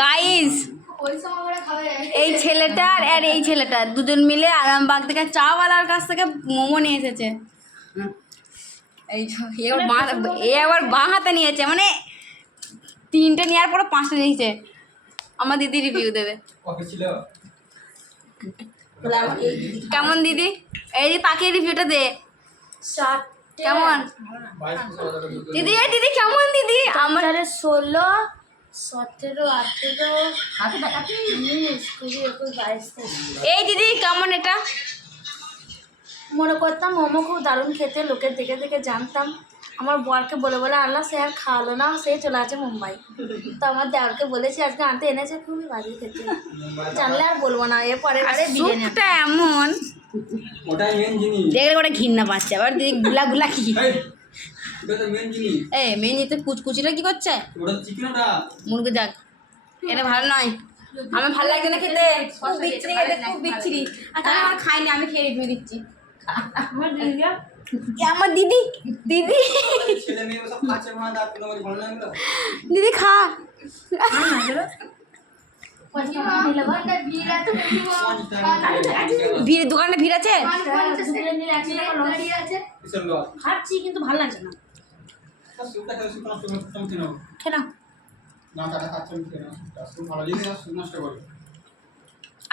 Guys এই ছেলেটার আর এই ছেলেটার দুজন মিলে আরামবাগ থেকে চাওয়ালার কাছ থেকে মোমো নিয়ে এসেছে। এই এ আবার বাঁ হাতে নিয়েছে, মানে 3টে নেওয়ার পরে 5টে নিয়েছে। আমার দিদি রিভিউ দেবে। কেমন দিদি? এই যে তাকে রিভিউটা দে। কেমন দিদি? এই দিদি কেমন দিদি? আমার 16, 17, 18, 19, 20, 21, 22। এই দিদি কেমন? এটা মনে করতাম মোমো খুব দারুণ খেতে, লোকের দেখে দেখে জানতাম। আমার বরকে বলে বলে আল্লাহ, সে আর খাওয়ালো না, সে চলে আছে মুম্বাই। তো আমার দেওরকে বলেছি আজকে আনতে এনেছে, খুবই বাজে খেতে, জানলে আর বলবো না। এরপরে স্যুপটা এমন ওটাই মেন জিনিস। দেখলে ওটা ঘৃণা পাচ্ছে। আবার দিদি গুলা গুলা কি এটা তো মেন জিনিস। এই মেন জিনিস কুচকুচিটা কি করছে? ওটা চিকেন, ওটা মুরগি যাক, এটা ভালো নয়। আমার ভালো লাগছে না খেতে, খুব বিচ্ছিরি খেতে, খুব বিচ্ছিরি। আচ্ছা আমার খাইনি, আমি খেয়ে রিভিউ দিচ্ছি। আমার দিদি দিদি ছেলে মেয়ে সব খাচ্ছে, মানে আর কোনো ভালো লাগে না। দিদি খা। ভিড়, দোকানে ভিড় আছে। খাচ্ছি কিন্তু ভালো লাগছে না। খেয়ে নাও।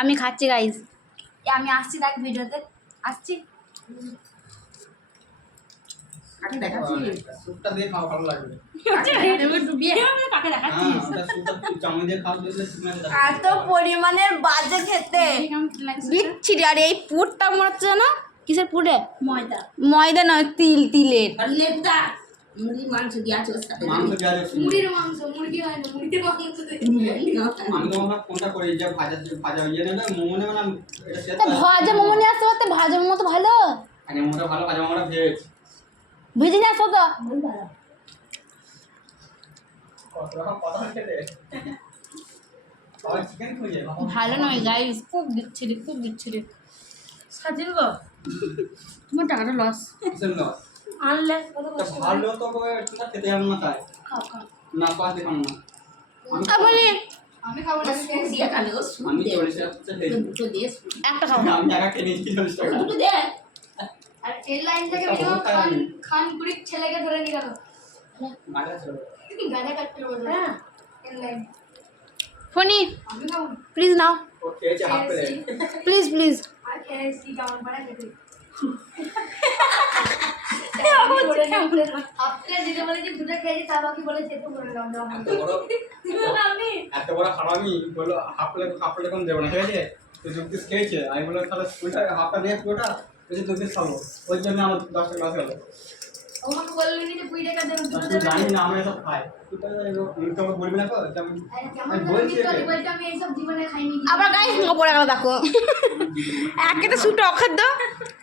আমি খাচ্ছি গাইস, আমি আসছি, দেখ ভিডিওতে আসছি। এত পরিমাণের বাজে খেতে, বিচ্ছিরি। আর এই পুরটা মনে হচ্ছে না কিসের পুরে? ময়দা। ময়দা নয়, তিলের। মুরগির মাংস দিয়ে আছে ওর সাথে। মুরগির মাংস, মুরগি হয় না, মুরগির মাংস। আমি তো আমরা কোনটা করি, যে ভাজা ইয়ে নেবে, মোমো নেবে না, এটা সেটা। ভাজা মোমো নিয়ে আসতে পারতে, ভাজা মোমো তো ভালো। আগে মোমোটা ভালো, ভাজা মোমোটা ভেজ। ভেজে নিয়ে আসো তো। ভালো নয় গাইস, খুব বিচ্ছিরি, খুব বিচ্ছিরি। সাজিল গো, তোমার টাকাটা লস। আনলে ভালো তো তোমরা খেতে যাবো না, তাই খাও খাও। না পাস দেখাম না। আমি খাবো না, দিয়ে খাবে গো। আমি 40 টাকা দিয়ে দুটো দিয়ে একটা খাও। আমি টাকা খেয়ে নিয়েছি 40 টাকা। দুটো দে। আর এই লাইন থেকে খানপুরির ছেলেকে ধরে নিয়ে গেল, গাড়ি আছে গাড়ি কাটতে বললো। হ্যাঁ এই লাইন ফোনি আমি খাবো না। প্লিজ নাও, ও খেয়েছে হাফ প্লেট। Please please. আর খেয়েছি কেমন পাড়া খেতে আপনি দিতে বলেছি দুটো খেয়েছি, তা বাকি বলে যেতে বলে এত বড় হারামি বলো হাফ প্লেট কম দেবো না, ঠিক আছে? তুই 2 পিস খেয়েছে, আমি বললাম তাহলে ওইটা হাফটা নিয়ে পুরোটা বলছি 2 পিস খাবো, ওই জন্য আমার 10 টাকা লস গেল। আমাকে বললি যে 20 টাকা দেবেন, দুটো তুই জানি না আমি এসব খাই, তুই তো আমাকে বলবি না তো যে আমি বলছি বলছি আমি এইসব জীবনে খাইনি। আবার গাইস মোমো পড়ে গেল, দেখো। একে তো শুট অখাদ্য।